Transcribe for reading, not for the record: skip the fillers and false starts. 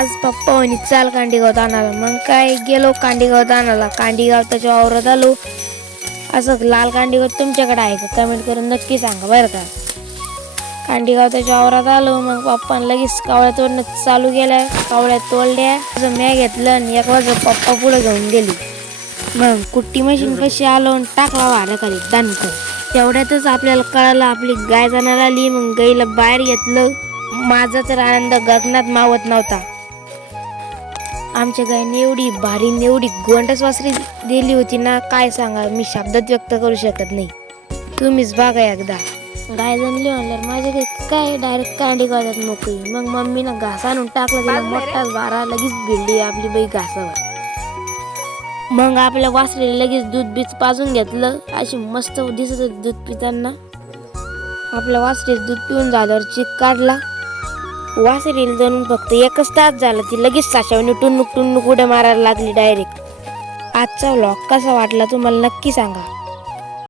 आज पप्पा म्हणे चाल कांडीगावात आणायला. मग काय गेलो कांडीगावात आणायला. कांडीगाव त्याच्या वावरात आलो. असं लाल कांडीगाव तुमच्याकडे आहे का कमेंट करून नक्की सांगा बरं का. कांडीगाव त्याच्या वावरात आलो. मग पप्पाने लगेच कावळ्या तोडणं चालू केल्या. कावळ्या तोडल्या म्या घेतलं आणि एक वाजता पप्पा पुढे घेऊन गेली. मग कुट्टी मशीन कशी आलो आणि टाकला वाऱ्याखाली दणकन. तेवढ्यातच आपल्याला कळालं आपली गाय जाणार आली. मग गाईला बाहेर घेतलं. माझा तर आनंद गगनात मावत नव्हता. आमच्या गायने एवढी भारी एवढी गोंडस वासरी दिली होती ना, काय सांगा, मी शब्दात व्यक्त करू शकत नाही. तुम्हीच बघा एकदा. गाय जणली म्हणल्यावर माझ्या काही काय डायरेक्ट कांडीगावात मोकळी. मग मम्मीनं घास आणून टाकला. तिला मोठाच वारा लगेच भिडली आपली बाई घासावर. मग आपल्या वासरीला लगेच दूध बीज पाजून घेतलं. अशी मस्त दिसत होती दूध पिताना. आपल्या वासरीचं दूध पिऊन झाल्यावर चीक काढला. वासरीला जाऊन फक्त एकच तास झाला, ती लगेच साशावणी टुन्नुक टुन्नुक उड्या मारायला लागली डायरेक्ट. आजचा व्लॉग कसा वाटला तुम्हाला नक्की सांगा.